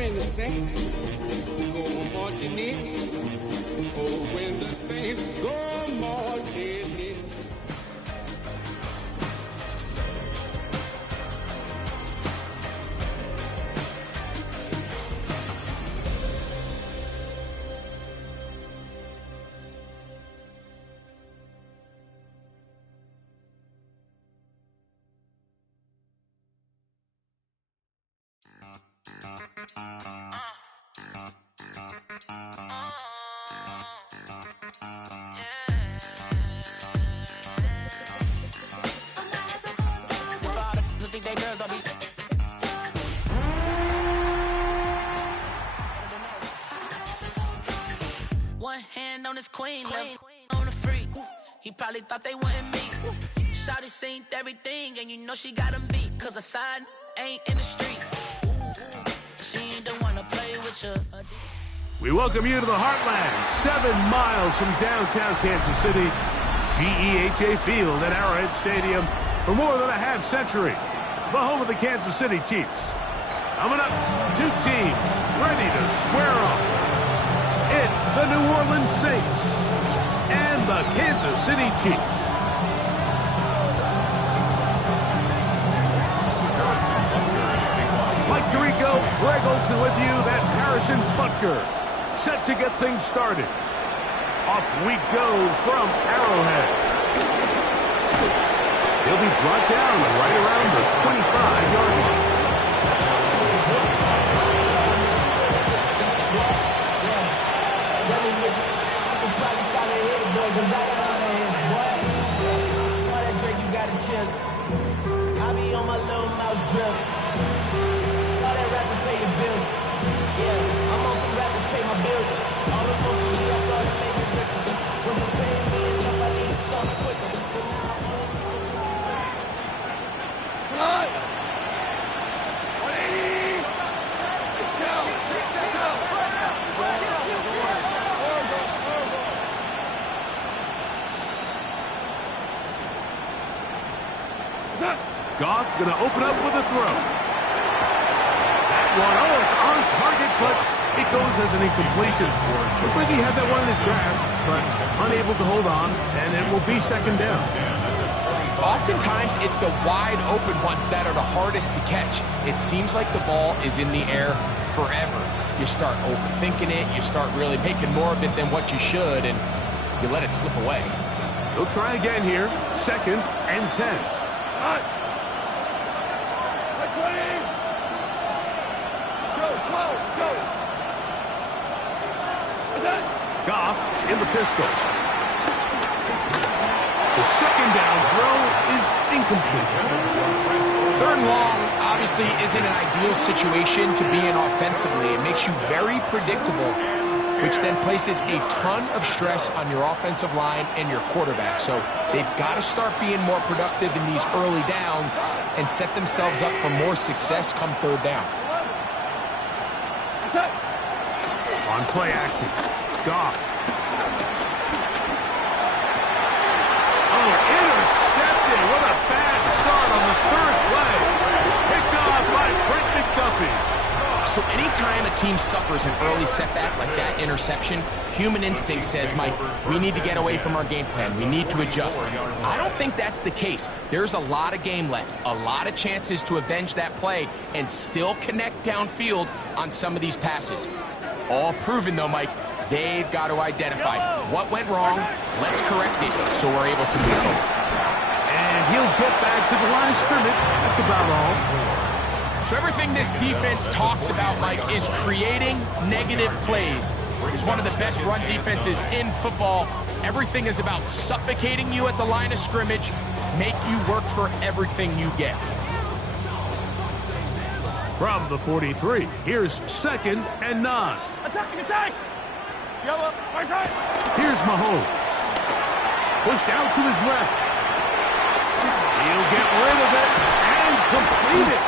when the Saints go marching in. Oh, when the Saints go marching in. One hand on his queen, left on the freak. He probably thought they wouldn't meet. Shawty seen everything, and you know she got him beat. Cause a side ain't in the streets. She ain't the one to play with you. We welcome you to the Heartland, 7 miles from downtown Kansas City. GEHA Field at Arrowhead Stadium for more than a half century. The home of the Kansas City Chiefs. Coming up, 2 teams ready to square off. It's the New Orleans Saints and the Kansas City Chiefs. Mike Tirico, Greg Olson with you. That's Harrison Butker. Set to get things started. Off we go from Arrowhead. He'll be brought down right around the 25-yard line. I be on my little mouse drip. All that rapping pay your bills. Yeah, I'm on some rappers pay my bills. All the folks in me, I thought it made me richer. Wasn't paying me enough, I needed something quicker. So now I'm on. Come on! 180! Go! Goff going to open up with a throw. That one, oh, it's on target, but it goes as an incompletion. Looked like he had that one in his grasp, but unable to hold on, and it will be second down. Oftentimes, it's the wide open ones that are the hardest to catch. It seems like the ball is in the air forever. You start overthinking it, you start really making more of it than what you should, and you let it slip away. They'll try again here, 2nd and 10. Goff in the pistol. The second down throw is incomplete. 3rd and long obviously isn't an ideal situation to be in offensively. It makes you very predictable, which then places a ton of stress on your offensive line and your quarterback. So they've got to start being more productive in these early downs and set themselves up for more success come 3rd down. On play action, Goff. Oh, intercepted. What a bad start on the 3rd play. Picked off by Trent McDuffie. So anytime a team suffers an early setback like that interception, human instinct says, Mike, we need to get away from our game plan. We need to adjust. I don't think that's the case. There's a lot of game left, a lot of chances to avenge that play and still connect downfield on some of these passes. All proven, though, Mike, they've got to identify what went wrong, let's correct it so we're able to move forward. And he'll get back to the line of scrimmage. That's about all. So everything this defense talks about, Mike, is creating negative plays. It's one of the best run defenses in football. Everything is about suffocating you at the line of scrimmage, make you work for everything you get. From the 43, here's 2nd and 9. Attack! Yellow, right side. Here's Mahomes. Pushed out to his left. He'll get rid of it and complete it.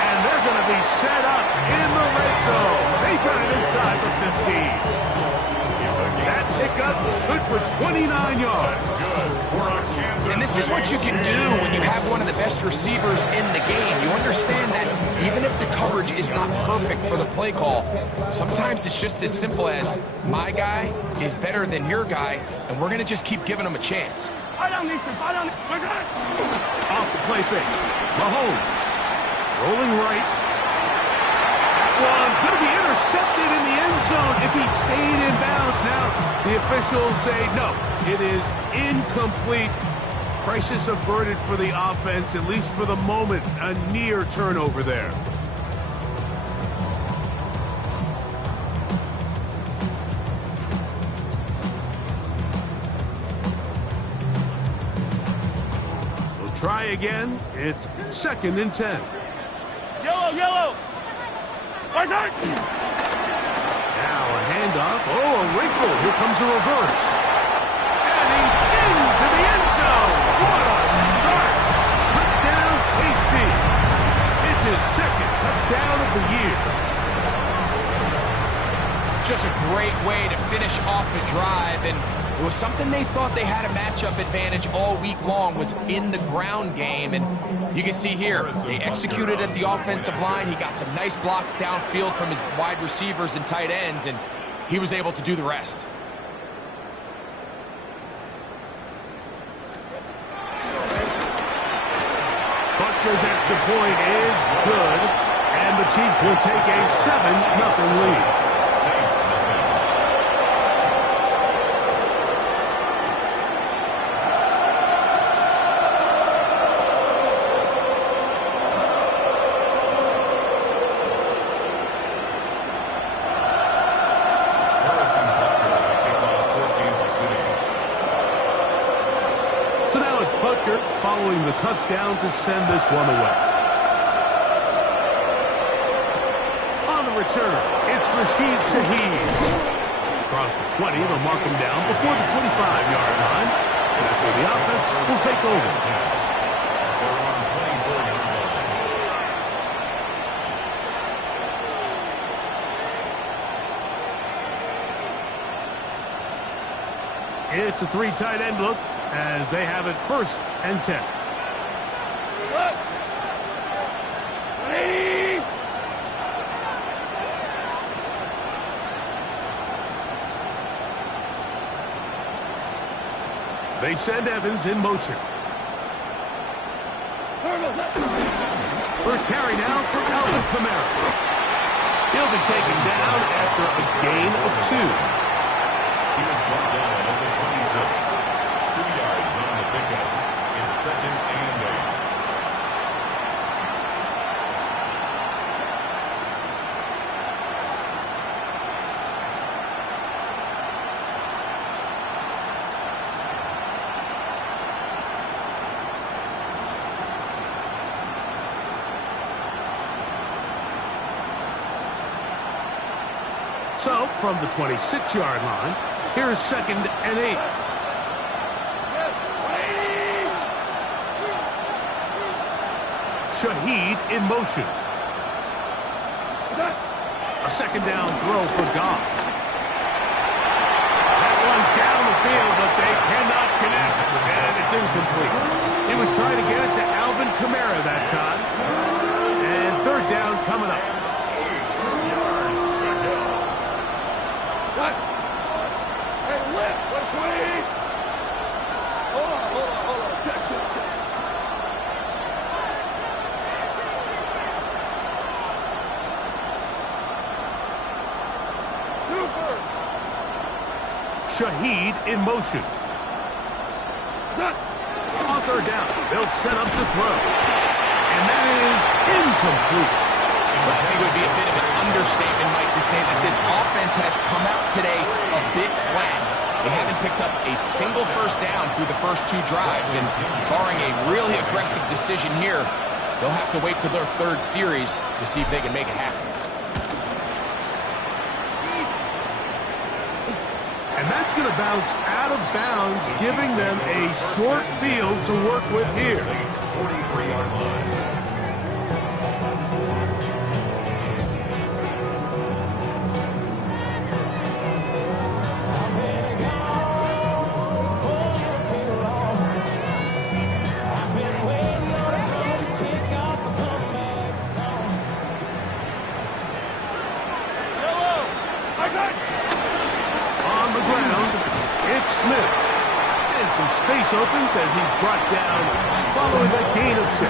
And they're going to be set up in the red zone. They got it inside the 15. That pickup, good for 29 yards. And this is what you can do when you have one of the best receivers in the game. You understand that even if the coverage is not perfect for the play call, sometimes it's just as simple as my guy is better than your guy, and we're going to just keep giving him a chance. Off the play fake. Mahomes rolling right. That one going to be intercepted in the end zone if he stayed in bounds. Now the officials say no, it is incomplete. Crisis averted for the offense, at least for the moment. A near turnover there. Try again. It's 2nd and 10. Yellow. Right side. Now a handoff. Oh, a wrinkle. Here comes a reverse. And he's into the end zone. What a start. Touchdown, KC. It's his 2nd touchdown of the year. Just a great way to finish off the drive, and it was something they thought they had a matchup advantage all week long, was in the ground game. And you can see here, they executed at the offensive line. He got some nice blocks downfield from his wide receivers and tight ends, and he was able to do the rest. Butker's extra point is good, and the Chiefs will take a 7-0 lead. Following the touchdown to send this one away. On the return, it's Rashid Shaheed. Across the 20, they'll mark him down before the 25-yard line. That's where the offense will take over. It's a 3 tight end look as they have it 1st and 10. They send Evans in motion. First carry now for Alvin Kamara. He'll be taken down after a gain of 2. He was brought down at the 26. 2 yards on the pickup. It's 2nd and 8. So, from the 26-yard line, here's 2nd and 8. Shaheed in motion. A 2nd down throw for Goff. That one down the field, but they cannot connect, and it's incomplete. He was trying to get it to Alvin Kamara that time. And 3rd down coming up. Shaheed in motion. On 3rd down, they'll set up to throw. And that is incomplete. I think it would be a bit of an understatement, Mike, to say that this offense has come out today a bit flat. They haven't picked up a single 1st down through the first 2 drives, and barring a really aggressive decision here, they'll have to wait till their 3rd series to see if they can make it happen. And that's going to bounce out of bounds, giving them a short field to work with here. 43-yard line. On the ground, it's Smith. And some space opens as he's brought down following a gain of 6.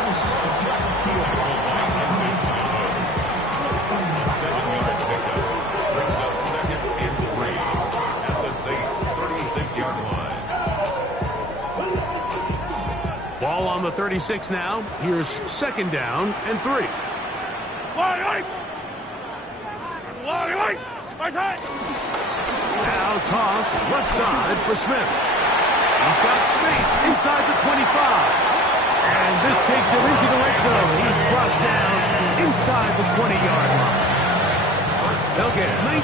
7-yard pickup brings up 2nd and 3 at the Saints' 36-yard line. Ball on the 36 now. Here's 2nd down and 3. Now toss left side for Smith. He's got space inside the 25. And this takes him into the red zone. He's brought down inside the 20-yard line. They'll get 19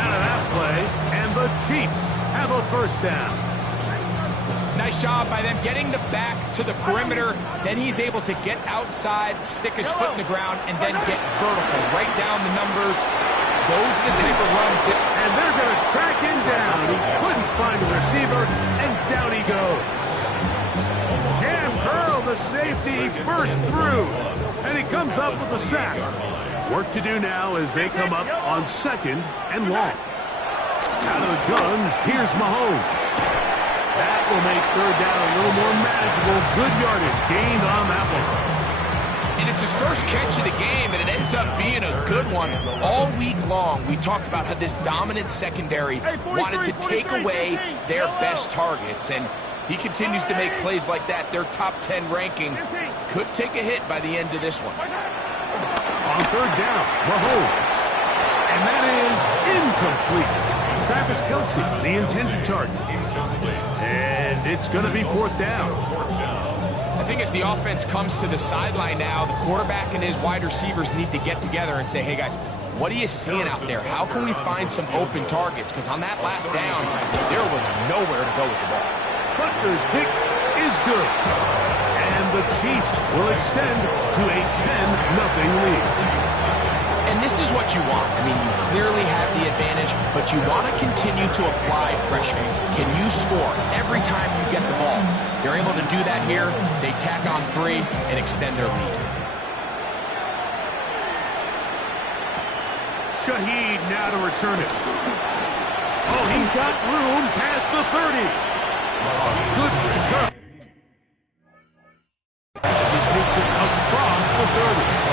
out of that play, and the Chiefs have a 1st down. Nice job by them getting the back to the perimeter. Then he's able to get outside, stick his foot in the ground, and then get vertical. Right down the numbers. Those are the type of runs that... And they're going to track him down. He couldn't find a receiver, and down he goes. Cam Curl, the safety, burst through, and he comes up with a sack. Work to do now as they come up on 2nd and long. Out of the gun, here's Mahomes. That will make 3rd down a little more manageable. Good yardage gained on that one. And it's his first catch of the game, and it ends up being a good one. All week long, we talked about how this dominant secondary wanted to take away their best targets. And if he continues to make plays like that, their top 10 ranking could take a hit by the end of this one. On 3rd down, Mahomes. And that is incomplete. Travis Kelce, the intended target. And it's going to be 4th down. I think as the offense comes to the sideline now, the quarterback and his wide receivers need to get together and say, hey, guys, what are you seeing out there? How can we find some open targets? Because on that last down, there was nowhere to go with the ball. Butler's kick is good. And the Chiefs will extend to a 10-0 lead. And this is what you want. I mean, you clearly have the advantage, but you want to continue to apply pressure. Can you score every time you get the ball? They're able to do that here. They tack on 3 and extend their lead. Shaheed now to return it. Oh, he's got room past the 30. Good return. He takes it across the 30.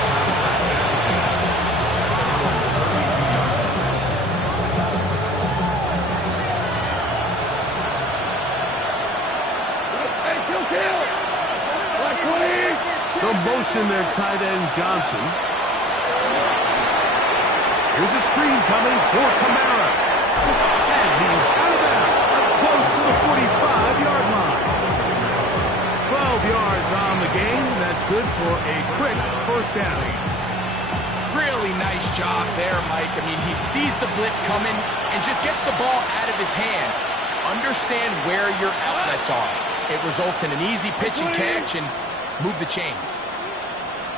The motion there, tight end Johnson. Here's a screen coming for Kamara. And he's out of bounds, close to the 45-yard line. 12 yards on the game. That's good for a quick 1st down. Really nice job there, Mike. I mean, he sees the blitz coming and just gets the ball out of his hands. Understand where your outlets are. It results in an easy pitch and catch and move the chains.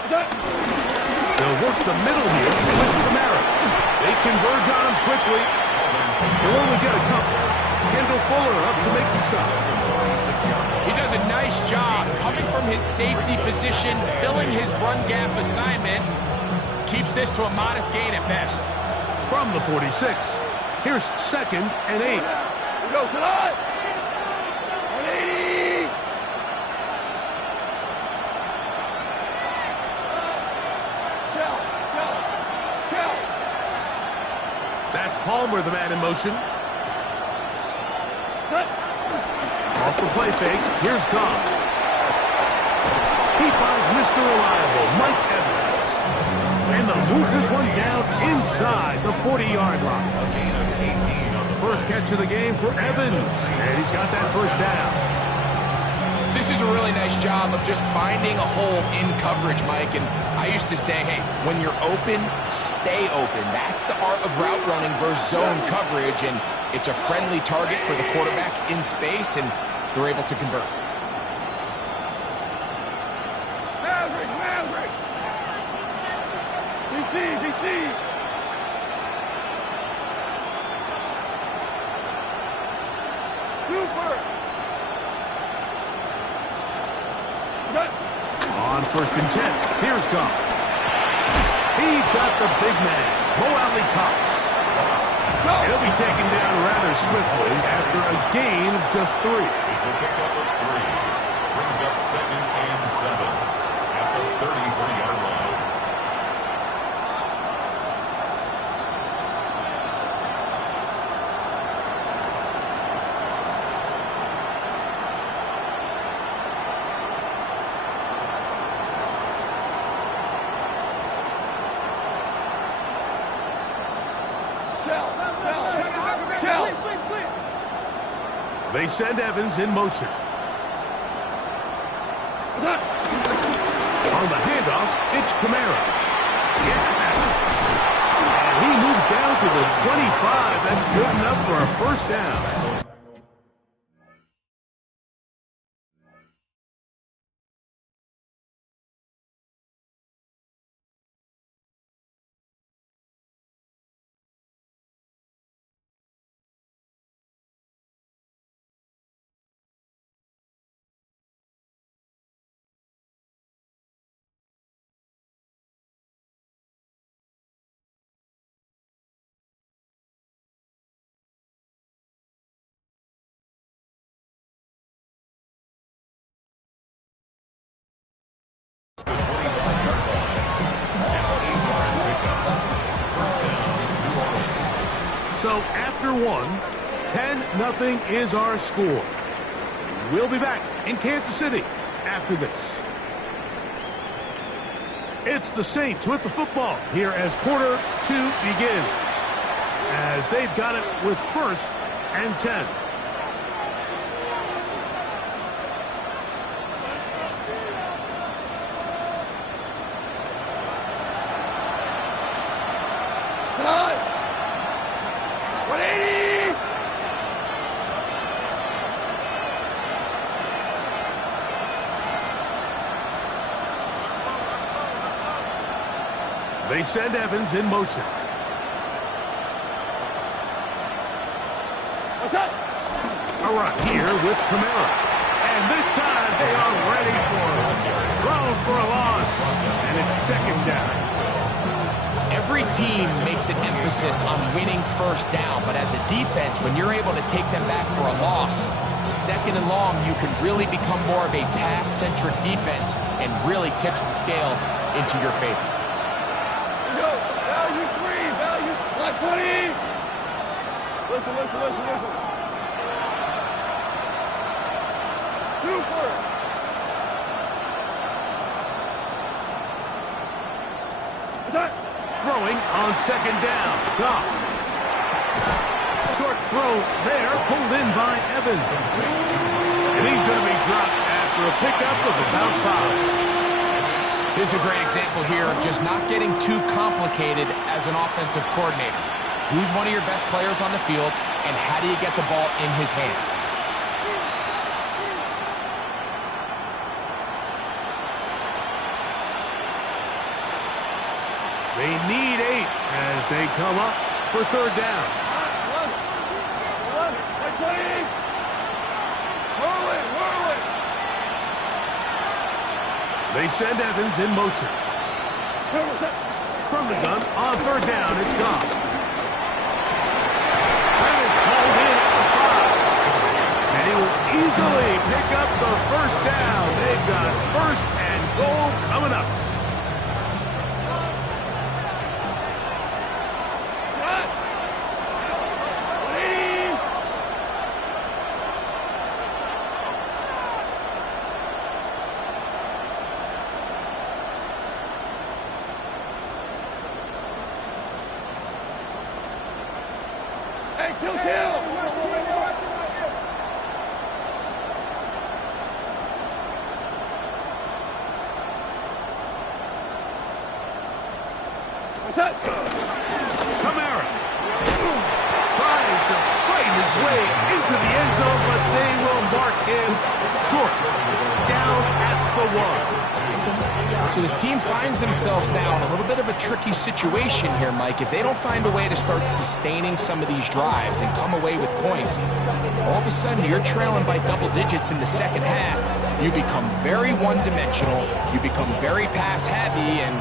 They'll work the middle here with Kamara. They converge on him quickly. They'll only get a couple. Kendall Fuller up to make the stop. He does a nice job coming from his safety position, filling his run gap assignment. Keeps this to a modest gain at best. From the 46, here's 2nd and 8. Go to the 180. That's Palmer, the man in motion. Off the play fake. Here's Goff. He finds Mr. Reliable, Mike Evans. And they'll move this one down inside the 40-yard line. First catch of the game for Evans. And he's got that 1st down. This is a really nice job of just finding a hole in coverage, Mike. And I used to say, hey, when you're open, stay open. That's the art of route running versus zone coverage. And it's a friendly target for the quarterback in space, and they're able to convert. Maverick! DC! Super! On 1st and 10, here's Goff. He's got the big man, Mo Alley Cox. He'll be taken down rather swiftly after a gain of just 3. It's a pickup of 3. Brings up 2nd and 7 at the 33-yard line. They send Evans in motion. On the handoff, it's Kamara. Yeah. And he moves down to the 25. That's good enough for a first down. So after 10-0 is our score. We'll be back in Kansas City after this. It's the Saints with the football here as quarter 2 begins. As they've got it with 1st and 10. They send Evans in motion. A run here with Kamara. And this time they are ready for it. Thrown for a loss. And it's 2nd down. Every team makes an emphasis on winning first down, but as a defense, when you're able to take them back for a loss, 2nd and long, you can really become more of a pass-centric defense and really tips the scales into your favor. Value 3, value 20. Listen. Super. Throwing on 2nd down. Goff. Short throw there, pulled in by Evans. And he's going to be dropped after a pickup of about 5. This is a great example here of just not getting too complicated as an offensive coordinator. Who's one of your best players on the field, and how do you get the ball in his hands? They need 8 as they come up for 3rd down. They send Evans in motion. From the gun on 3rd down, it's gone. And it's called in at the 5. And he will easily pick up the first down. They've got 1st and goal coming up. Kamara trying to fight his way into the end zone, but they will mark him short, down at the 1. So this team finds themselves now in a little bit of a tricky situation here, Mike. If they don't find a way to start sustaining some of these drives and come away with points, all of a sudden you're trailing by double digits in the 2nd half. You become very one-dimensional, you become very pass-heavy, and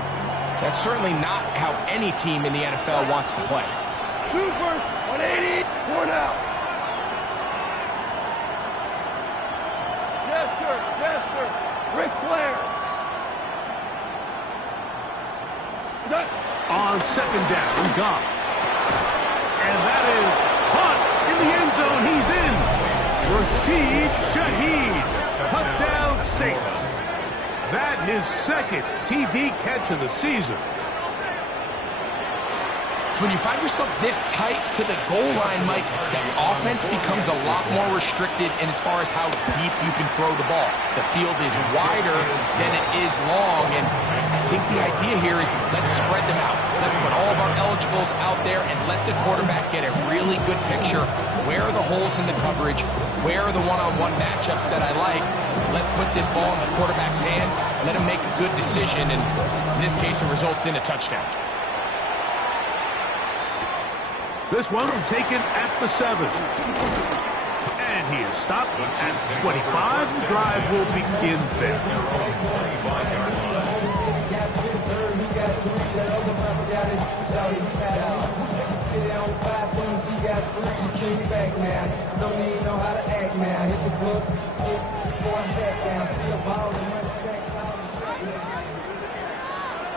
that's certainly not how any team in the NFL wants to play. Super 180. 4 now. Yes, sir. Yes, sir. Ric Flair. On second down, Goff. And that is Hunt in the end zone. He's in. Rashid Shaheed. Touchdown, Saints. That his second TD catch of the season. So when you find yourself this tight to the goal line, Mike, the offense becomes a lot more restricted in as far as how deep you can throw the ball. The field is wider than it is long, and I think the idea here is let's spread them out. Let's put all of our eligibles out there and let the quarterback get a really good picture. Where are the holes in the coverage? Where are the one-on-one matchups that I like? Let's put this ball in the quarterback's hand, let him make a good decision, and in this case, it results in a touchdown. This one taken at the 7. And he is stopped at 25. The drive will begin there.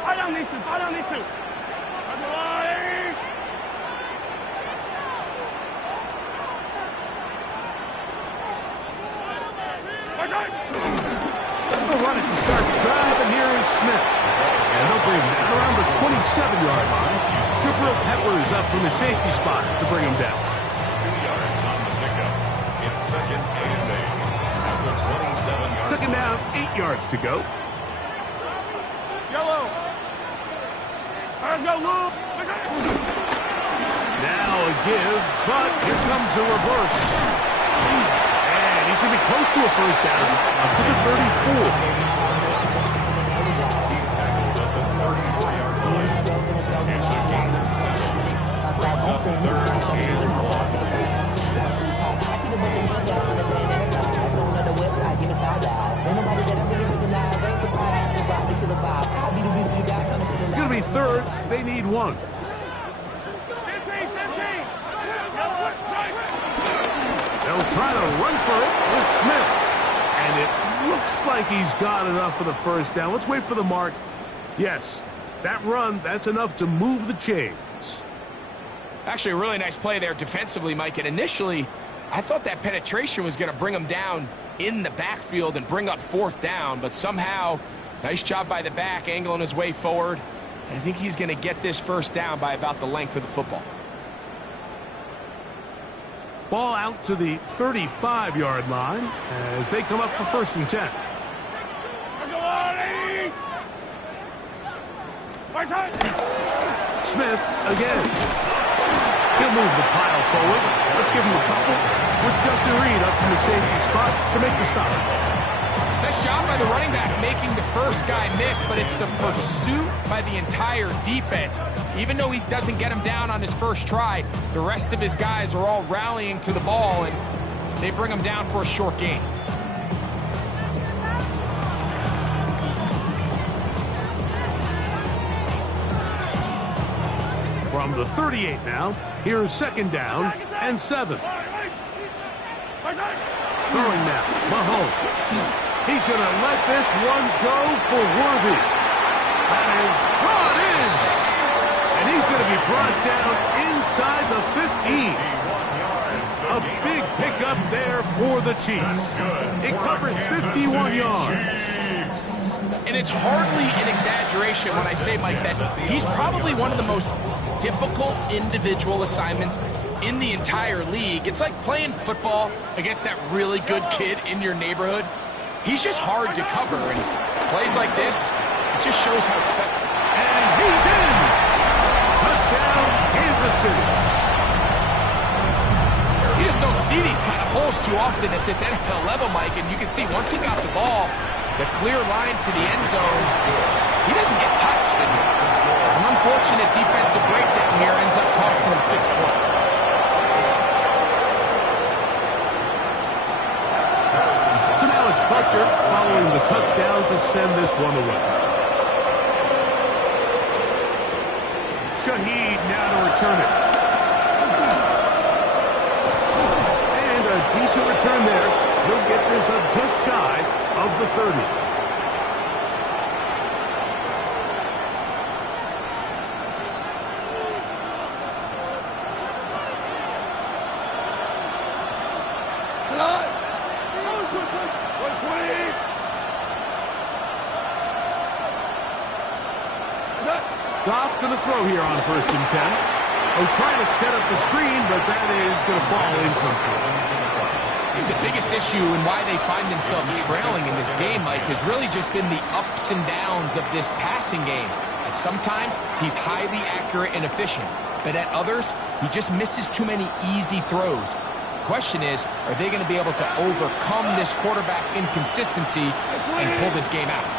Fight on these two. Fight on these two. They'll run it to start the drive, and here is Smith. And they'll bring him down around the 27-yard line. Jabril Peppers up from his safety spot to bring him down. 2 yards on the pickup. It's second and 8 at the 27-yard line. Second down, 8 yards to go. Yellow. Go, Lou. Now a give, but here comes a reverse. And he's going to be close to a first down up to the 34. He's tackled at the 34-yard line. Here's a gain of 7. Brings up third and 1. It's going to be third. They need 1. They'll try to run for it with Smith. And it looks like he's got enough for the first down. Let's wait for the mark. Yes, that run, that's enough to move the chains. Actually, a really nice play there defensively, Mike. And initially, I thought that penetration was going to bring him down in the backfield and bring up fourth down. But somehow, nice job by the back, angling his way forward. And I think he's going to get this first down by about the length of the football. Ball out to the 35-yard line as they come up for first and 10. Smith again. He'll move the pile forward. Let's give him a couple with Justin Reed up from the safety spot to make the stop. Nice job by the running back making the first guy miss, but it's the pursuit by the entire defense. Even though he doesn't get him down on his first try, the rest of his guys are all rallying to the ball, and they bring him down for a short gain. From the 38 now, here's second down and 7. Throwing now, Mahomes. He's going to let this one go for Worthy. That is brought in. And he's going to be brought down inside the 15. A big pickup there for the Chiefs. It covers 51 yards. And it's hardly an exaggeration when I say, Mike, that he's probably one of the most difficult individual assignments in the entire league. It's like playing football against that really good kid in your neighborhood. He's just hard to cover, and plays like this, it just shows how special. And he's in! Touchdown, Kansas City. You just don't see these kind of holes too often at this NFL level, Mike, and you can see once he got the ball, the clear line to the end zone, he doesn't get touched. And an unfortunate defensive breakdown here ends up costing him 6 points. So now it's Butker following the touchdown to send this one away. Shaheed now to return it. radius of just shy of the 30. Goff going to throw here on 1st and 10. Oh, trying to set up the screen, but that is going to fall incomplete. The biggest issue and why they find themselves trailing in this game, Mike, has really just been the ups and downs of this passing game. And sometimes he's highly accurate and efficient, but at others, he just misses too many easy throws. The question is, are they going to be able to overcome this quarterback inconsistency and pull this game out?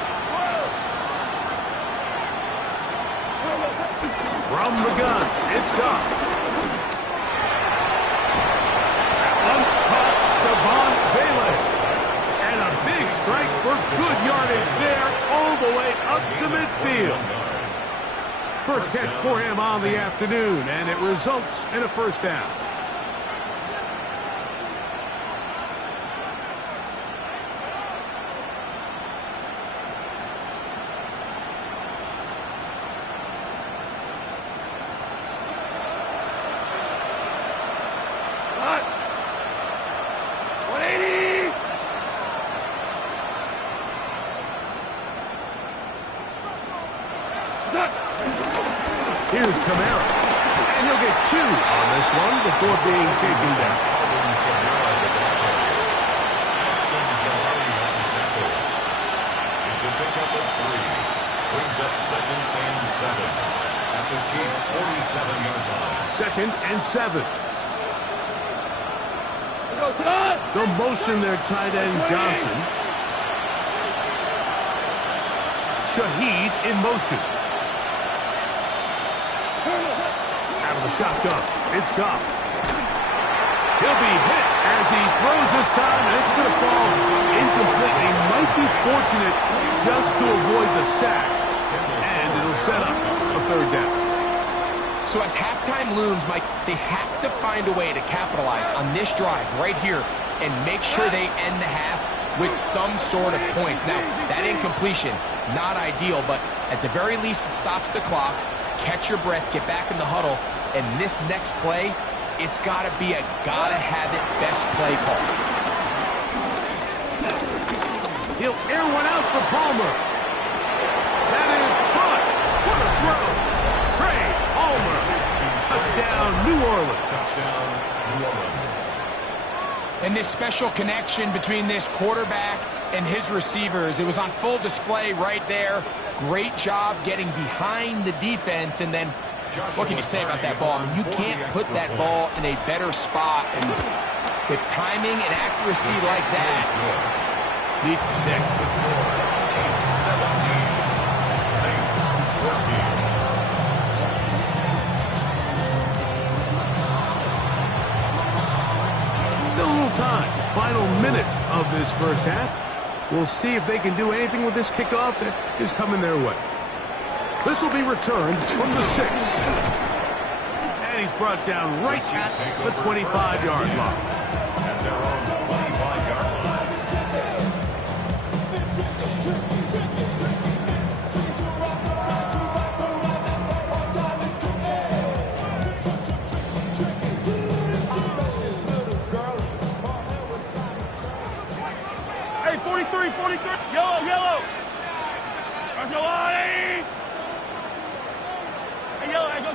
From the gun, it's Goff. That one caught Devon Vallis. And a big strike for good yardage there all the way up to midfield. First catch for him on the afternoon, and it results in a 1st down. Here's Kamara. And he'll get 2 on this one before being taken down. It's a pickup of 3. Brings up 2nd and 7. At the Chiefs' 47-yard line. 2nd and 7. The motion there, tight end Johnson. Shaheed in motion. Out of the shotgun, it's Goff. He'll be hit as he throws this time, and it's going to fall incomplete. He might be fortunate just to avoid the sack, and it'll set up a 3rd down. So as halftime looms, Mike, they have to find a way to capitalize on this drive right here and make sure they end the half with some sort of points. Now, that incompletion, not ideal, but at the very least it stops the clock. Catch your breath, get back in the huddle, and this next play, it's got to be a gotta-have-it best play call. He'll air one out for Palmer. That is caught. What a throw. Trey Palmer. Touchdown, New Orleans. Touchdown, New Orleans. And this special connection between this quarterback and his receivers, it was on full display right there. Great job getting behind the defense, and then what can you say about that ball? I mean, you can't put that ball in a better spot, and with timing and accuracy like that, leads to 6. Chiefs 17, Saints 14. Still a little time. Final minute of this 1st half. We'll see if they can do anything with this kickoff that is coming their way. This will be returned from the 6. And he's brought down right at the 25-yard line. At their own 25-yard line. Hey, 43, 43. Yellow, yellow. Let's go, Lonnie. Hey, yellow, hey, go.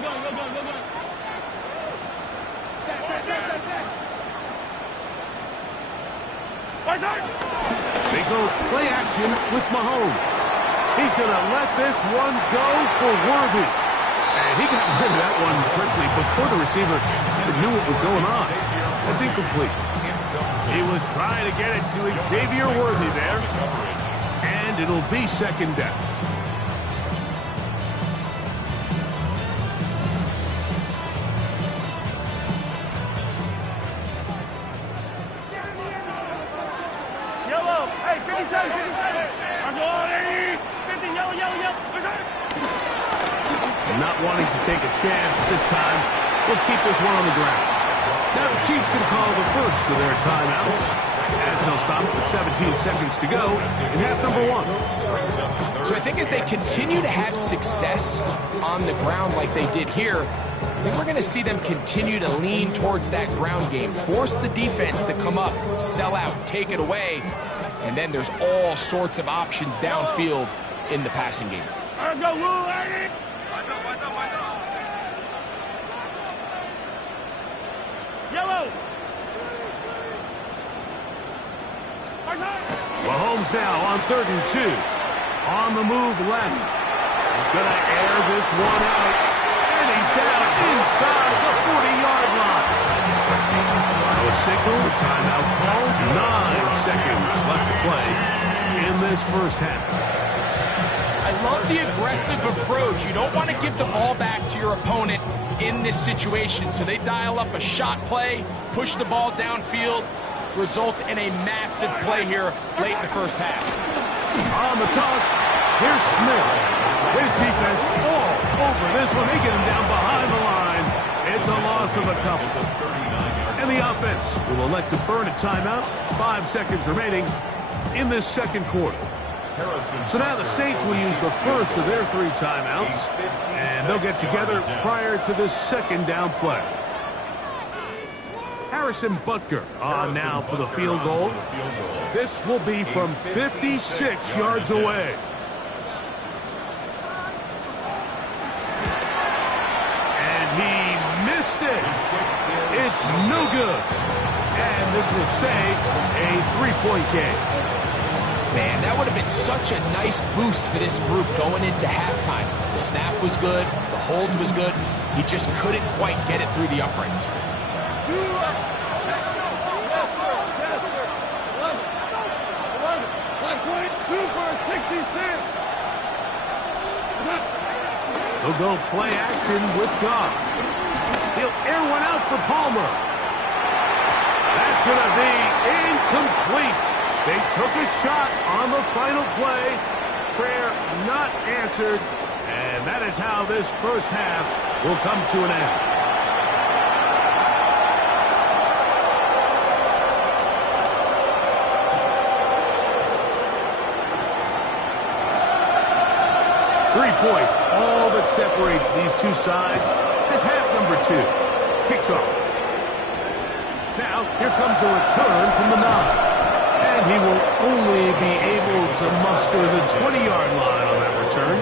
Stack. They go play action with Mahomes. He's going to let this one go for Worthy. And he got rid of that one quickly before the receiver knew what was going on. That's incomplete. He was trying to get it to Xavier Worthy there. And it'll be 2nd down. Yellow. Hey, 57. I'm going 50, yellow. Not wanting to take a chance this time. We'll keep this one on the ground. Now the Chiefs can call the first of their timeouts. as they'll stop with 17 seconds to go in half number 1. So I think as they continue to have success on the ground like they did here, I think we're going to see them continue to lean towards that ground game, force the defense to come up, sell out, take it away, and then there's all sorts of options downfield in the passing game. Yellow. Mahomes now on 3rd and 2. On the move left. He's going to air this one out. And he's down inside the 40-yard line. No signal, timeout called. 9 seconds left to play in this first half. I love the aggressive approach. You don't want to give the ball back to your opponent in this situation. So they dial up a shot play, push the ball downfield, results in a massive play here late in the first half. On the toss, here's Smith. His defense all over this one. They get him down behind the line. It's a loss of a couple. And the offense will elect to burn a timeout. 5 seconds remaining in this second quarter. So now the Saints will use the first of their 3 timeouts, and they'll get together prior to this second down play. Harrison Butker on now for the field goal. This will be from 56 yards away. And he missed it. It's no good. And this will stay a 3-point game. Man, that would have been such a nice boost for this group going into halftime. The snap was good. The hold was good. He just couldn't quite get it through the uprights. He'll go play action with Goff. He'll air one out for Palmer. That's going to be incomplete. They took a shot on the final play. Prayer not answered. And that is how this first half will come to an end. Points, all that separates these two sides is half number 2. Kicks off. Now, here comes a return from the 9. And he will only be able to muster the 20-yard line on that return.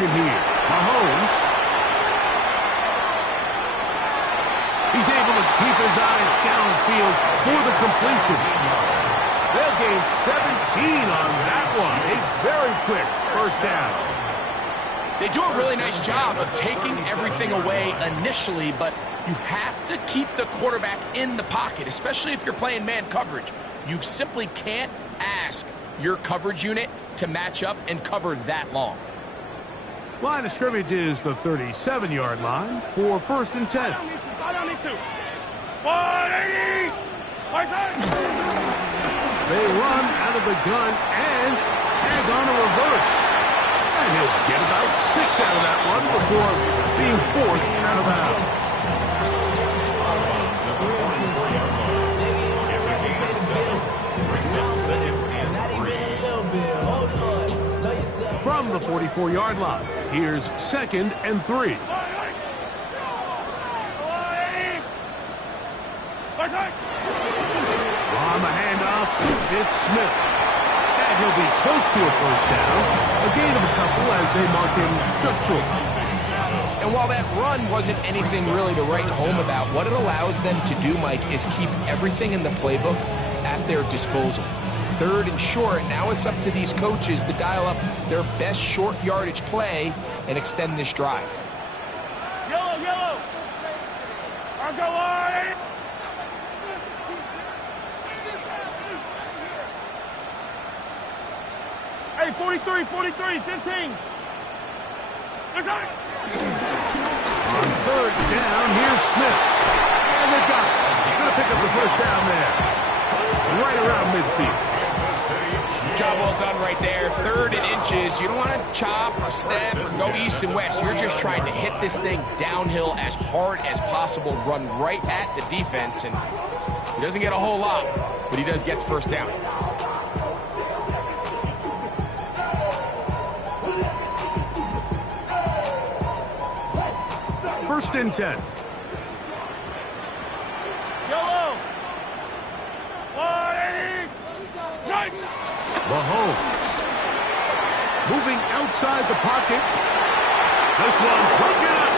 Here. Mahomes. He's able to keep his eyes downfield for the completion. They'll gain 17 on that one. A very quick first down. They do a really nice job of taking everything away initially, but you have to keep the quarterback in the pocket, especially if you're playing man coverage. You simply can't ask your coverage unit to match up and cover that long. Line of scrimmage is the 37-yard line for 1st and 10. 180! They run out of the gun and tag on a reverse. And he'll get about 6 out of that one before being forced out of bounds. From the 44-yard line, here's 2nd and 3. On the handoff, it's Smith. And he'll be close to a first down. A gain of a couple as they mark him just short. And while that run wasn't anything really to write home about, what it allows them to do, Mike, is keep everything in the playbook at their disposal. 3rd and short, now it's up to these coaches to dial up their best short yardage play and extend this drive. Yellow, yellow! I'll go wide! Hey, 43, 43, 15. That's right. On third down, here's Smith. And they've got it. Going to pick up the first down there. Right around midfield. Job well done right there. 3rd and inches. You don't want to chop or step or go east and west. You're just trying to hit this thing downhill as hard as possible, run right at the defense, and he doesn't get a whole lot, but he does get the first down. First and 10. Yellow. 180. Strike. Mahomes. Moving outside the pocket. This one broken up.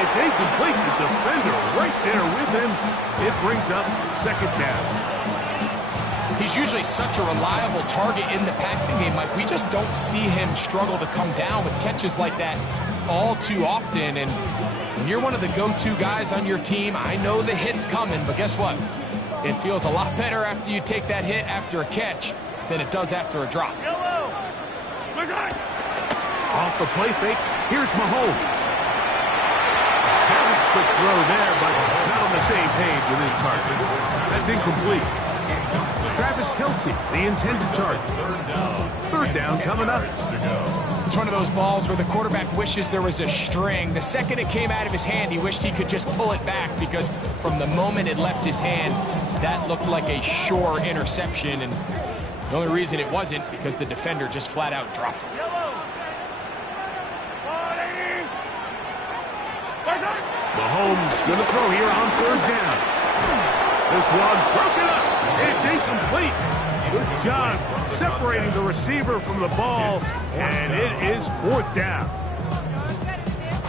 It's incomplete. The defender right there with him. It brings up second down. He's usually such a reliable target in the passing game, Mike. We just don't see him struggle to come down with catches like that all too often. And when you're one of the go-to guys on your team, I know the hit's coming, but guess what? It feels a lot better after you take that hit after a catch than it does after a drop. Yellow. Off the play fake, here's Mahomes. Very quick throw there, but not on the same page with his target. That's incomplete. Travis Kelce, the intended target. Third down coming up. It's one of those balls where the quarterback wishes there was a string. The second it came out of his hand, he wished he could just pull it back, because from the moment it left his hand, that looked like a sure interception, and the only reason it wasn't because the defender just flat out dropped it. Yellow. 180. Mahomes going to throw here on third down. This one broken up. It's incomplete. Good job separating the receiver from the ball, and it is fourth down.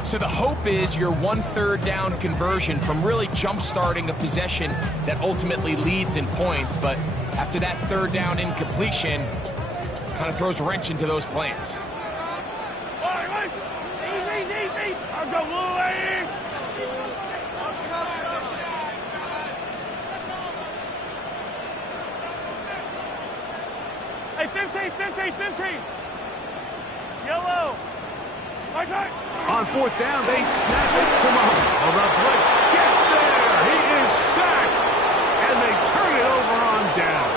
So the hope is your 1/3 down conversion from really jump-starting a possession that ultimately leads in points, but after that 3rd down incompletion, kind of throws a wrench into those plans. Wait. Easy. I'll go away. Hey, 15. Yellow. Right side. On fourth down, they snap it to Mahomes. Oh, the blitz gets there. He is sacked, and they turn it over on down.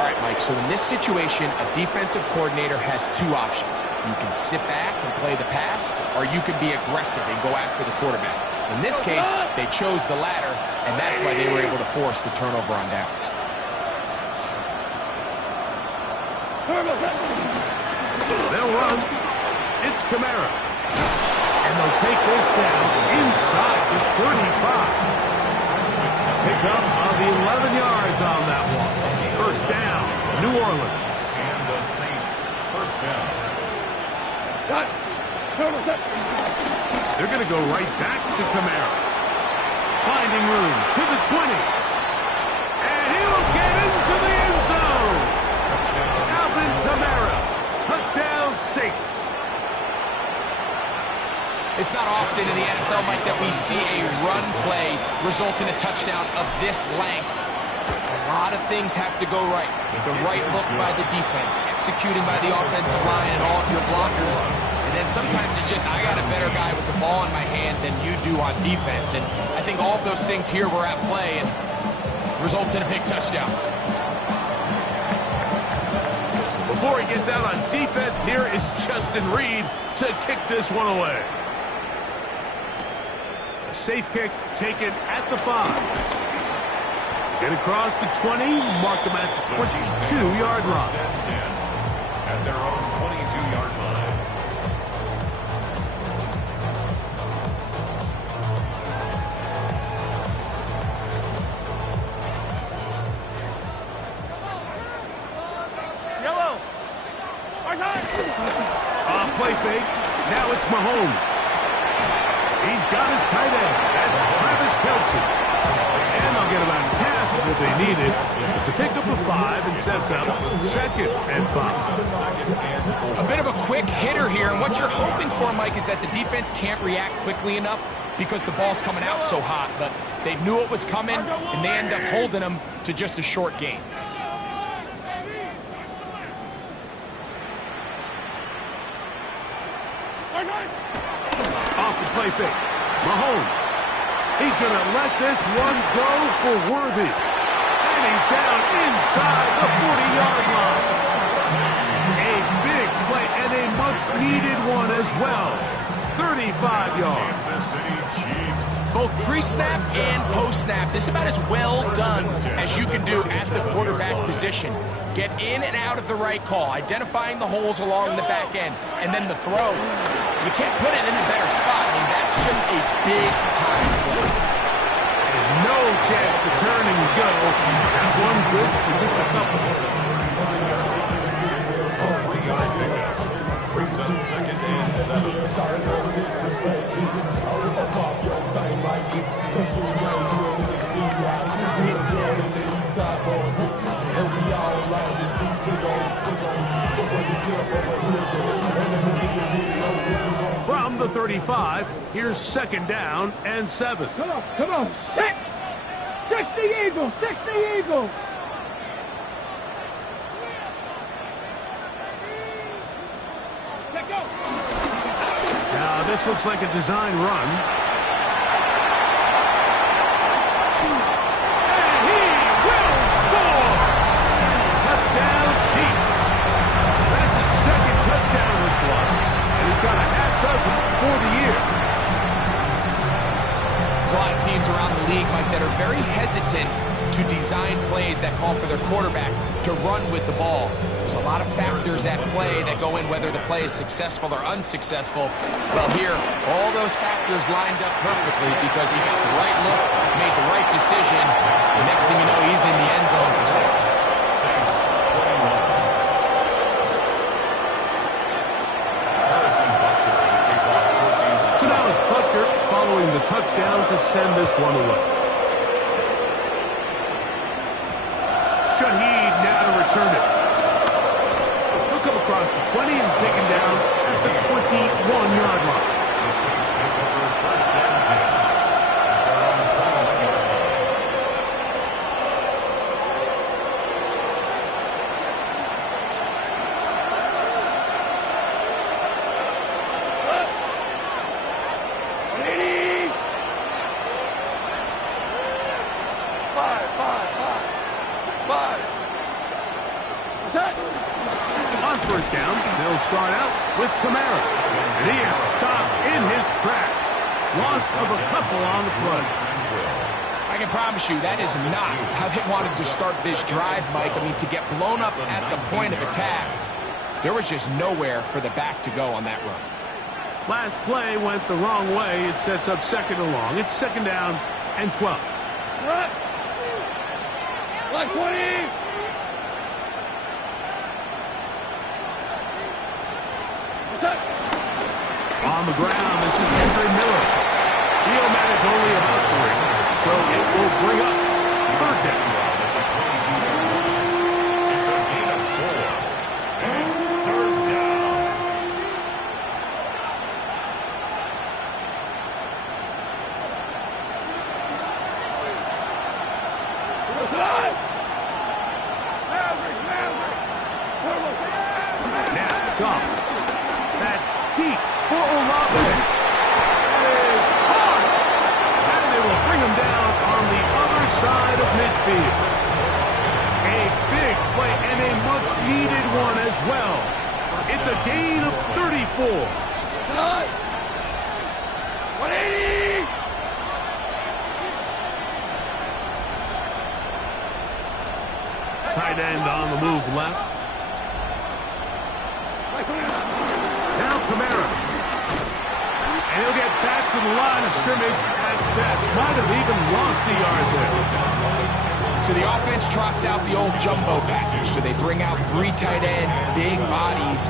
All right, Mike, so in this situation, a defensive coordinator has 2 options. You can sit back and play the pass, or you can be aggressive and go after the quarterback. In this case, they chose the latter, and that's why they were able to force the turnover on downs. They'll run. It's Kamara. And they'll take this down inside the 35. Pickup of 11 yards on that one. First down, New Orleans. And the Saints, first down. They're going to go right back to Kamara. Finding room to the 20. And he'll get into the end zone. Alvin Kamara. Touchdown, Saints. It's not often in the NFL, Mike, that we see a run play result in a touchdown of this length. A lot of things have to go right. The right look by the defense, executing by the offensive line and all of your blockers. And then sometimes it's just, I got a better guy with the ball in my hand than you do on defense. And I think all of those things here were at play and results in a big touchdown. Before he gets out on defense, here is Justin Reed to kick this one away. A safe kick taken at the 5. Get across the 20, mark them at the 22-yard line. At their own 22-yard line. Yellow. Right side. Play fake. Now it's Mahomes. He's got his tight end. That's Travis Kelce. And they'll get about half of what they needed to pick up a 5 and sets up second and 5. A bit of a quick hitter here, and what you're hoping for, Mike, is that the defense can't react quickly enough because the ball's coming out so hot, but they knew it was coming, and they end up holding them to just a short gain. play fake. Mahomes. He's going to let this one go for Worthy. And he's down inside the 40-yard line. A big play and a much-needed one as well. 35 yards. Kansas City Chiefs. Both pre-snap and post-snap, this is about as well done as you can do at the quarterback position. Get in and out of the right call, identifying the holes along the back end, and then the throw. You can't put it in a better spot. I mean, that's just a big-time play. And no chance to turn and go. That one's good for just a couple. Brings up 2nd and 7. From the 35, here's 2nd down and 7. Come on, come on. Six the Eagle, 60 Eagle. Now this looks like a design run. And he will score! Touchdown Chiefs. That's his 2nd touchdown this one. And he's got a half dozen for the year. There's a lot of teams around the league, Mike, that are very hesitant to design plays that call for their quarterback to run with the ball. There's a lot of factors at play that go in whether the play is successful or unsuccessful. Well, here, all those factors lined up perfectly because he got the right look, made the right decision. The next thing you know, he's in the end zone for 6. So now it's Butker following the touchdown to send this one away. Shaheed now to return it. He'll come across the 20 and taken down at the 21-yard line. The Saints take over 1st and 10. On 1st down, they'll start out with Kamara. And he is stopped in his tracks. Loss of a couple on the play. I can promise you that is not how they wanted to start this drive, Mike. I mean, to get blown up at the point of attack, there was just nowhere for the back to go on that run. Last play went the wrong way. It sets up 2nd and long. It's 2nd down and 12. What? 120. On the ground, this is Henry Miller. He'll manage only about 3, so it will bring up 3rd down. It's a gain of 4. And it's 3rd down. Now, Goff. That deep for Olave. That is hard. And they will bring him down on the other side of midfield. A big play and a much-needed one as well. It's a gain of 34. 180. Tight end on the move left. Now Kamara. And he'll get back to the line of scrimmage at best. Might have even lost a yard there. So the offense trots out the old jumbo package. So they bring out 3 tight ends, big bodies.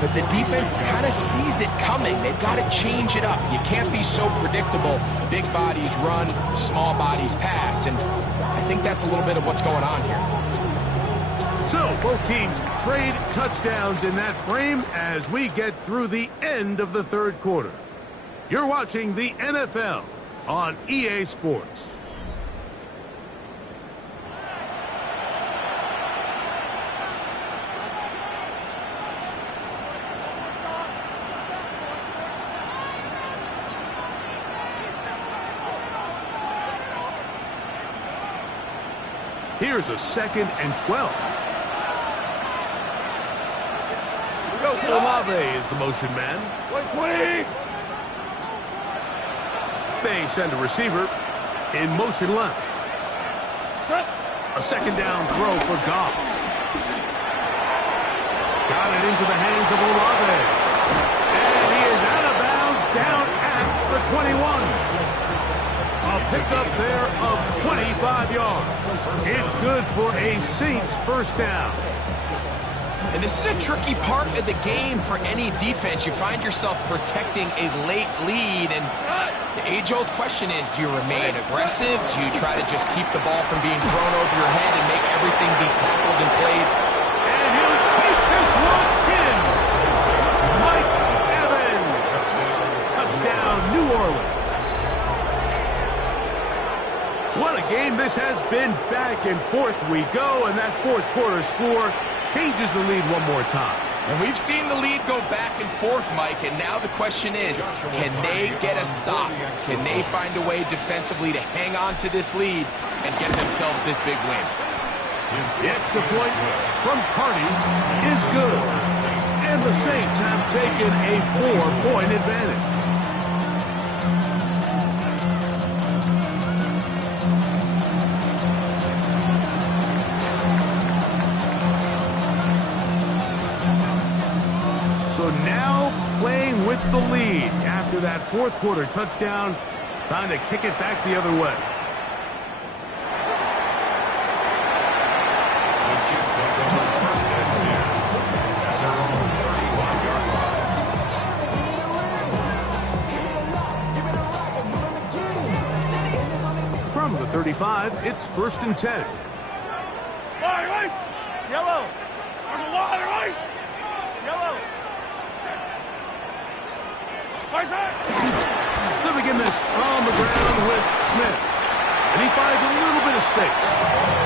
But the defense kind of sees it coming. They've got to change it up. You can't be so predictable. Big bodies run, small bodies pass. And I think that's a little bit of what's going on here. So both teams trade touchdowns in that frame as we get through the end of the 3rd quarter. You're watching the NFL on EA Sports. Here's a 2nd and 12. Olave is the motion man. 20. They send a receiver in motion left. A 2nd down throw for Goff. Got it into the hands of Olave. And he is out of bounds down at the 21. A pickup there of 25 yards. It's good for a Saints first down. And this is a tricky part of the game for any defense. You find yourself protecting a late lead, and the age-old question is, do you remain aggressive? Do you try to just keep the ball from being thrown over your head and make everything be tackled and played? And he'll take this one in. Mike Evans. Touchdown, New Orleans. What a game this has been. Back and forth we go, and that fourth quarter score changes the lead one more time. And we've seen the lead go back and forth, Mike, and now the question is, can they get a stop? Can they find a way defensively to hang on to this lead and get themselves this big win? The extra point from Carney is good. And the Saints have taken a 4-point advantage. So now playing with the lead after that fourth quarter touchdown, time to kick it back the other way. The Chiefs will go on 1st and 10 at their own 31-yard line. From the 35, it's 1st and 10. Right. Yellow. There's a lot, right? Yellow. They'll begin this on the ground with Smith. And he finds a little bit of space.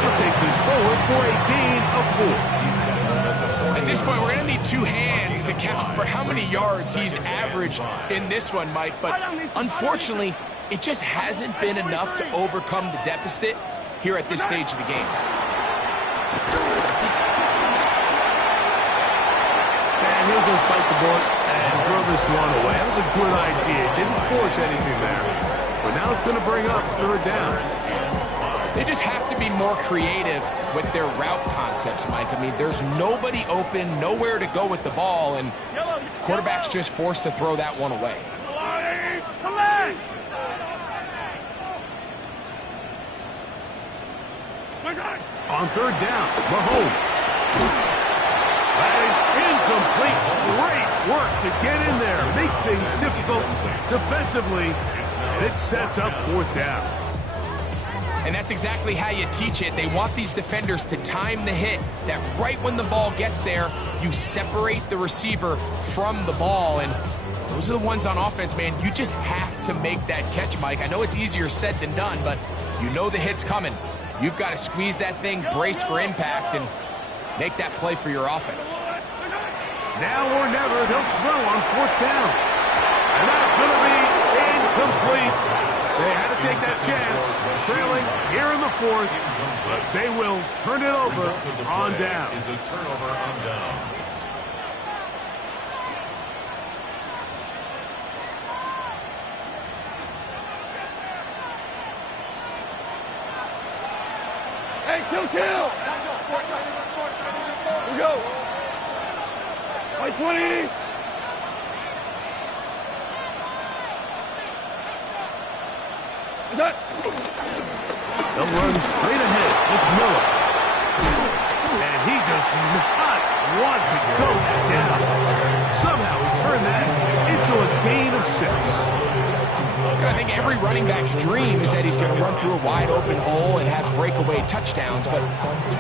He'll take this forward for a gain of 4. At this point, we're going to need 2 hands to count for how many yards he's averaged in this one, Mike. But unfortunately, it just hasn't been enough to overcome the deficit here at this stage of the game. And he'll just bite the bullet and throw this one away. That was a good idea. Didn't force anything there. But now it's going to bring up 3rd down. They just have to be more creative with their route concepts, Mike. I mean, there's nobody open, nowhere to go with the ball, and quarterback's just forced to throw that one away. Come on! On 3rd down, Mahomes. That is incomplete. Great work to get in there, make things difficult defensively, and it sets up 4th down. And that's exactly how you teach it. They want these defenders to time the hit, that right when the ball gets there, you separate the receiver from the ball. And those are the ones on offense, man. You just have to make that catch, Mike. I know it's easier said than done, but you know the hit's coming. You've got to squeeze that thing, brace for impact, and make that play for your offense. Now or never, they'll throw on 4th down. And that's going to be incomplete. They had to take that chance, trailing here in the 4th, but they will turn it over on down. Is a turnover on down. Hey, kill! Here we go. Right 20. They'll run straight ahead with Miller. And he does not want to go down. Somehow he turned that into a gain of 6. I think every running back's dream is that he's going to run through a wide open hole and have breakaway touchdowns, but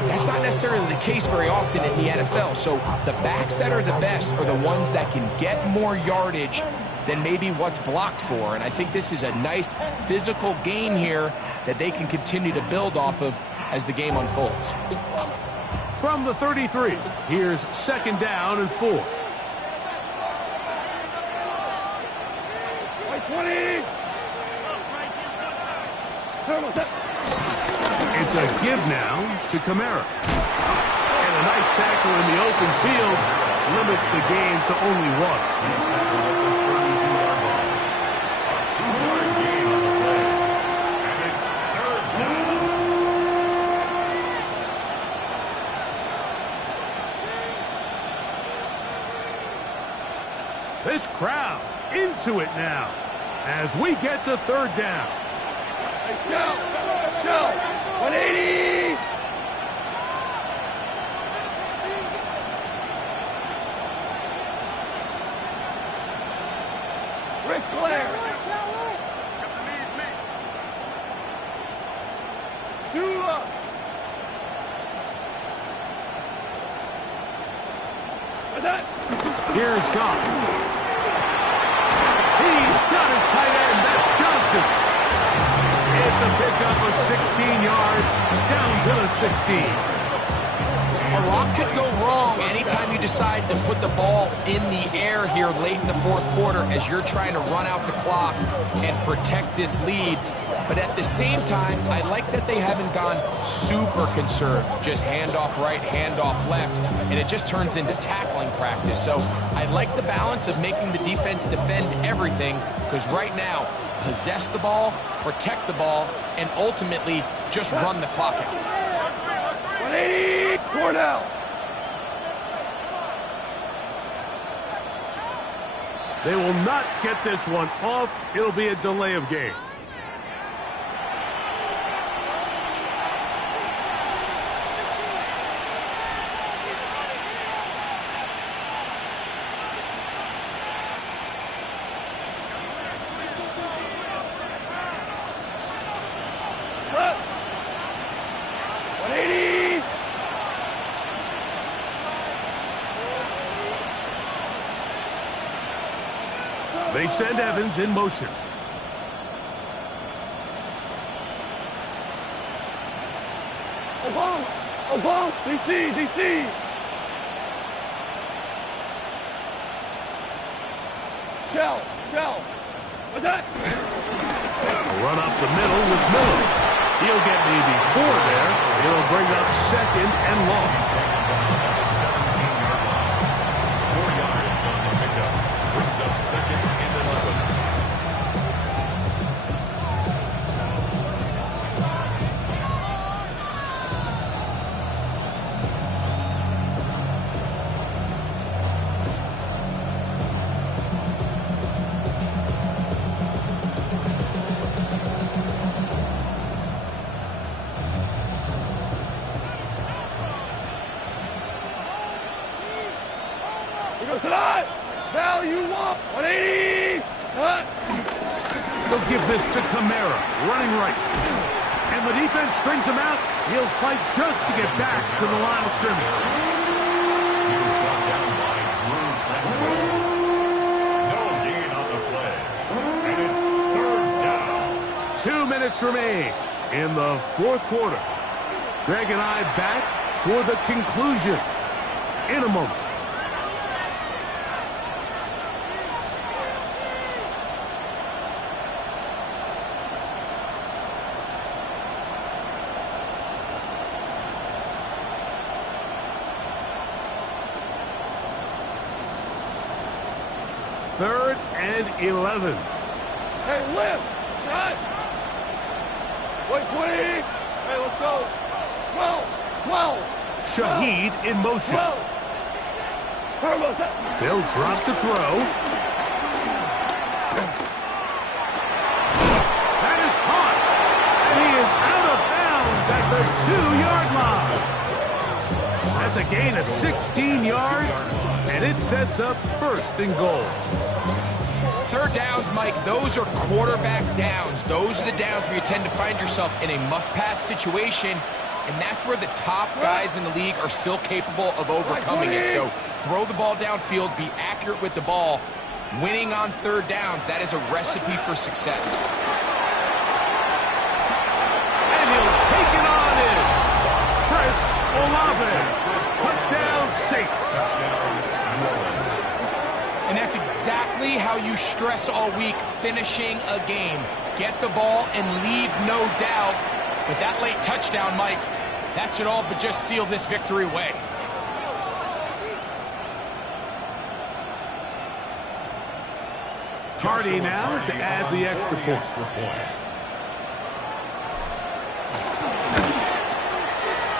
that's not necessarily the case very often in the NFL. So the backs that are the best are the ones that can get more yardage than maybe what's blocked for. And I think this is a nice physical game here that they can continue to build off of as the game unfolds. From the 33, here's 2nd down and 4. It's a give now to Kamara. And a nice tackle in the open field limits the gain to only one. He's tackled at the 32-yard line. A 2-yard gain on the play. And it's third down. This crowd into it now as we get to third down. Show! 180! Rick Blair! 2 up! What's that? Here's Goff. He's got his tight end. That's Johnson. It's a pickup of 16 yards down to the 16. A lot could go wrong anytime you decide to put the ball in the air here late in the fourth quarter as you're trying to run out the clock and protect this lead. But at the same time, I like that they haven't gone super conserved. Just handoff right, handoff left, and it just turns into tackling practice. So I like the balance of making the defense defend everything, because right now, possess the ball, protect the ball, and ultimately just run the clock out. 180! Cornell! They will not get this one off. It'll be a delay of game. They send Evans in motion. Obama, DC. Shell. What's that? A run up the middle with Miller. He'll get maybe 4 there. It'll bring up second and long. 17-yard line. 4 yards on the pickup. Brings up second and 11. Tonight, value up, 180. They'll give this to Kamara, running right. And the defense strings him out. He'll fight just to get back to the line of scrimmage. He was brought down by Drew Tranquil. No gain on the play. And it's third down. 2 minutes remain in the fourth quarter. Greg and I back for the conclusion in a moment. Third and 11. Hey, lift, right. 120. Hey, let's go. 12. Shaheed in motion. They'll drop to throw. That is caught. And he is out of bounds at the 2-yard line. That's a gain of 16 yards, and it sets up first and goal. Third downs, Mike, those are quarterback downs. Those are the downs where you tend to find yourself in a must-pass situation, and that's where the top guys in the league are still capable of overcoming it. So throw the ball downfield, be accurate with the ball. Winning on third downs, that is a recipe for success. And he'll take it on in. Chris Olave. Touchdown, Saints. And that's exactly how you stress all week, finishing a game. Get the ball and leave no doubt But that late touchdown, Mike, that should all but just seal this victory away. Hardy now to add the extra point.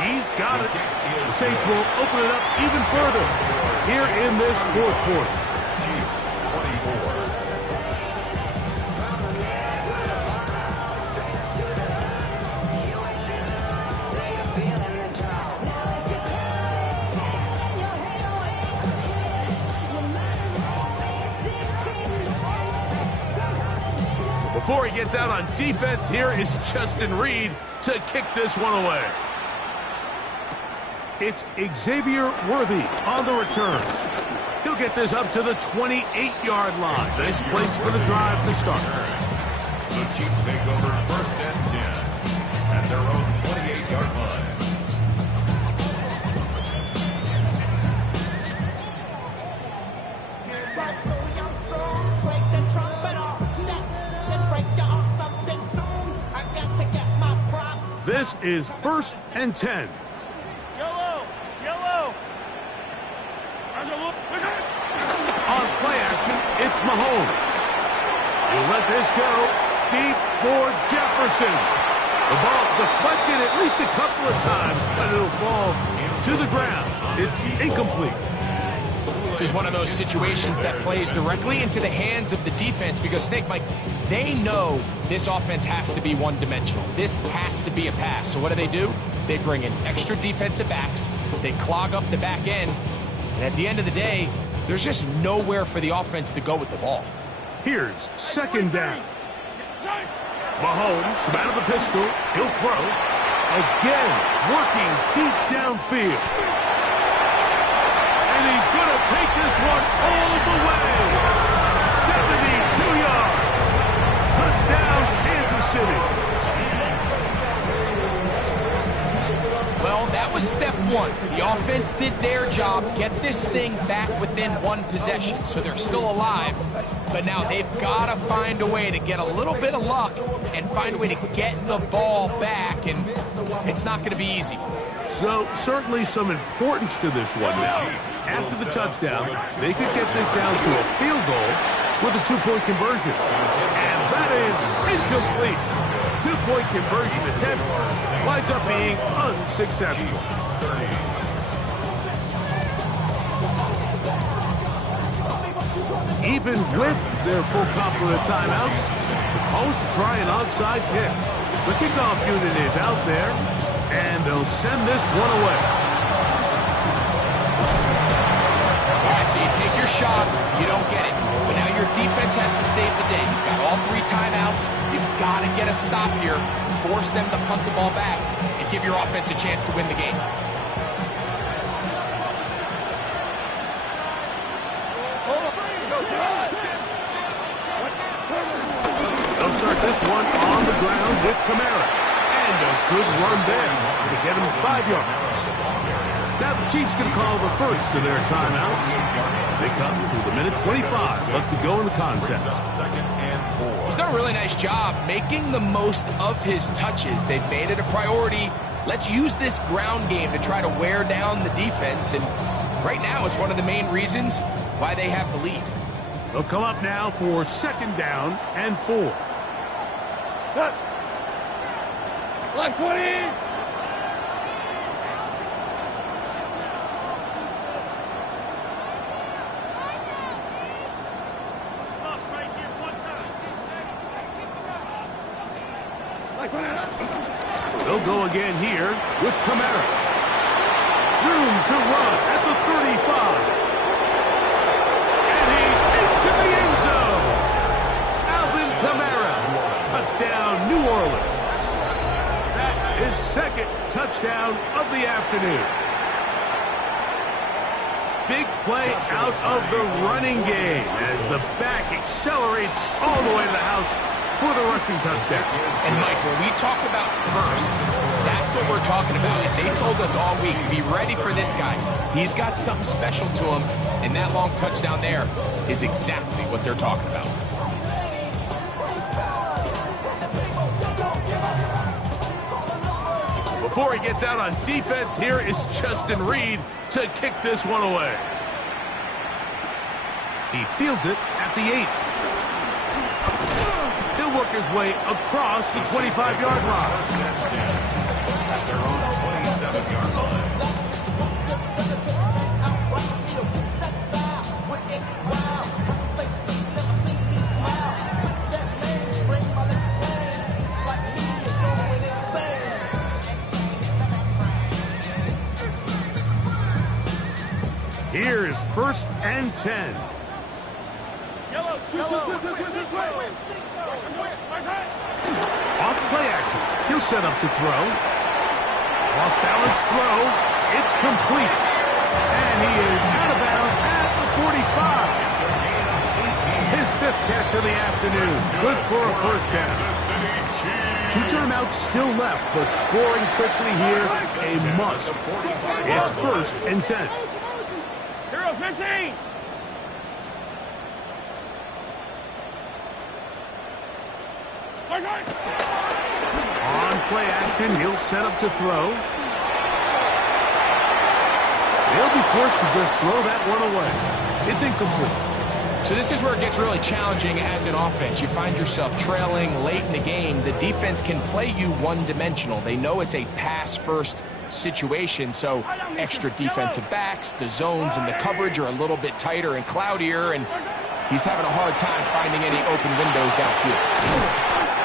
He's got it. The Saints will open it up even further here in this fourth quarter. Chiefs 24. Before he gets out on defense, here is Justin Reed to kick this one away. It's Xavier Worthy on the return. He'll get this up to the 28-yard line. Nice place for the drive to start. The Chiefs take over 1st and 10 at their own 28-yard line. This is 1st and 10. On play action, it's Mahomes. He'll let this go deep for Jefferson. The ball deflected at least a couple of times, but it'll fall to the ground. It's incomplete. This is one of those situations that plays directly into the hands of the defense because, think, Mike, they know this offense has to be one-dimensional. This has to be a pass. So what do? They bring in extra defensive backs. They clog up the back end. And at the end of the day, there's just nowhere for the offense to go with the ball. Here's 2nd down. Mahomes from out of the pistol. He'll throw. Again, working deep downfield. And he's going to take this one all the way. 72 yards. Touchdown, Kansas City. Well, that was step one. The offense did their job, get this thing back within one possession, so they're still alive. But now they've got to find a way to get a little bit of luck and find a way to get the ball back, and it's not going to be easy. So, certainly some importance to this one now. After the touchdown, they could get this down to a field goal with a 2-point conversion. And that is incomplete. 2-point conversion attempt winds up being unsuccessful. Even with their full complement of timeouts, the Colts try an onside kick. The kickoff unit is out there, and they'll send this one away. All right, so you take your shot, you don't get it. But now your defense has to save the day. You've got all 3 timeouts. You've got to get a stop here, force them to punt the ball back, and give your offense a chance to win the game. They'll start this one on the ground with Kamara. And a good run there to get him 5 yards. Now the Chiefs can call the first of their timeouts as they come to the minute 25 left to go in the contest. He's done a really nice job making the most of his touches. They've made it a priority. Let's use this ground game to try to wear down the defense. And right now it's one of the main reasons why they have the lead. They'll come up now for 2nd down and 4. Black 20! They'll go again here with Kamara. Room to run at the 35. And he's into the end zone. Alvin Kamara. Touchdown, New Orleans. That is 2nd touchdown of the afternoon. Big play out of the running game as the back accelerates all the way to the house for the rushing touchdown. And Mike, when we talk about burst, that's what we're talking about. And they told us all week, be ready for this guy. He's got something special to him, and that long touchdown there is exactly what they're talking about. Before he gets out on defense, here is Justin Reed to kick this one away. He fields it at the 8. He'll work his way across the 25-yard line. At their own 27-yard line. Here is 1st and 10. Off play action. He'll set up to throw. Off balance throw. It's complete. And he is out of bounds at the 45. His 5th catch of the afternoon. Good for a first down. 2 timeouts still left, but scoring quickly here, a must. It's 1st and 10. 15! On play action, he'll set up to throw. They'll be forced to just throw that one away. It's incomplete. So this is where it gets really challenging as an offense. You find yourself trailing late in the game. The defense can play you one-dimensional. They know it's a pass-first situation, so extra defensive backs, the zones and the coverage are a little bit tighter and cloudier, and he's having a hard time finding any open windows downfield.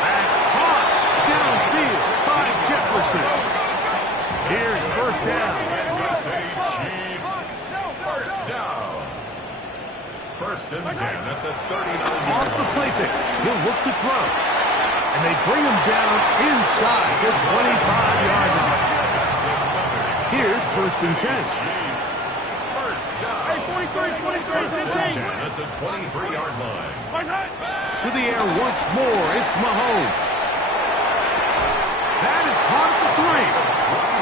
That's caught downfield by Jefferson. Here's 1st down. First down. 1st and 10 at the 39. Off the play fake. He'll look to throw. And they bring him down inside the 25-yard line. Here's 1st and 10. First down. Hey, 43, 10 at the 23-yard line. To the air once more. It's Mahomes. That is caught at the 3.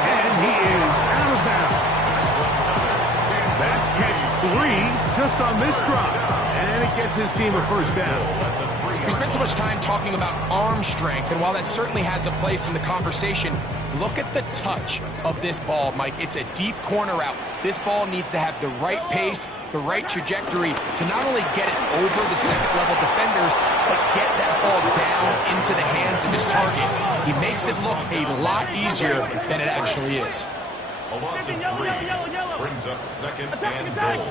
And he is out of bounds. That's catch 3 just on this drive. And it gets his team a first down. We spent so much time talking about arm strength, and while that certainly has a place in the conversation, look at the touch of this ball, Mike. It's a deep corner route. This ball needs to have the right pace, the right trajectory to not only get it over the second-level defenders, but get that ball down into the hands of his target. He makes it look a lot easier than it actually is. A loss of 3 brings up 2nd and goal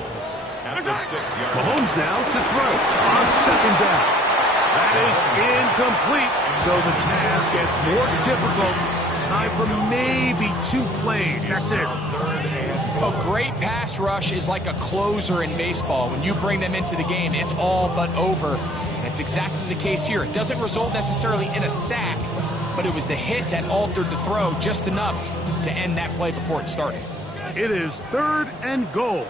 at the 6-yard line. Mahomes now to throw on 2nd down. That is incomplete, so the task gets more difficult. Time for maybe 2 plays. That's it. A great pass rush is like a closer in baseball. When you bring them into the game, it's all but over. That's exactly the case here. It doesn't result necessarily in a sack, but it was the hit that altered the throw just enough to end that play before it started. It is 3rd and goal.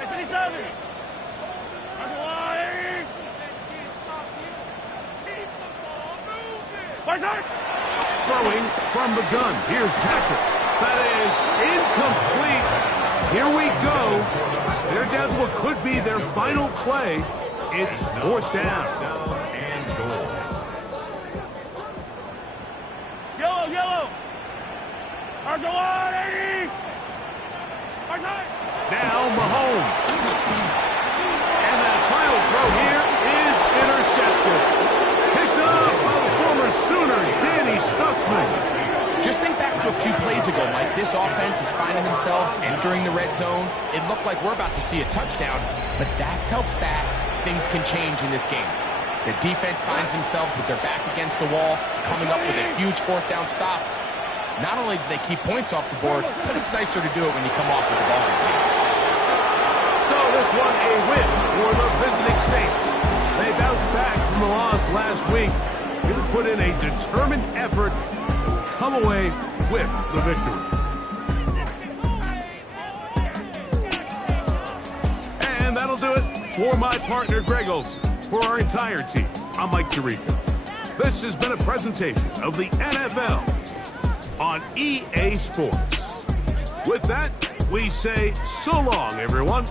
57! Throwing from the gun. Here's Patrick. That is incomplete. Here we go. They're down to what could be their final play. It's 4th down. And goal. Yellow! Now Mahomes. And that final throw here is intercepted. Picked up by the former Sooner, Danny Stutzman. Just think back to a few plays ago, Mike. This offense is finding themselves entering the red zone. It looked like we're about to see a touchdown, but that's how fast things can change in this game. The defense finds themselves with their back against the wall, coming up with a huge 4th down stop. Not only do they keep points off the board, but it's nicer to do it when you come off with the ball. So this one a win for the visiting Saints. They bounced back from the loss last week. They put in a determined effort and come away with the victory. And that'll do it for my partner, Greg Olson. For our entire team, I'm Mike Tirico. This has been a presentation of the NFL on EA Sports. With that, we say so long, everyone.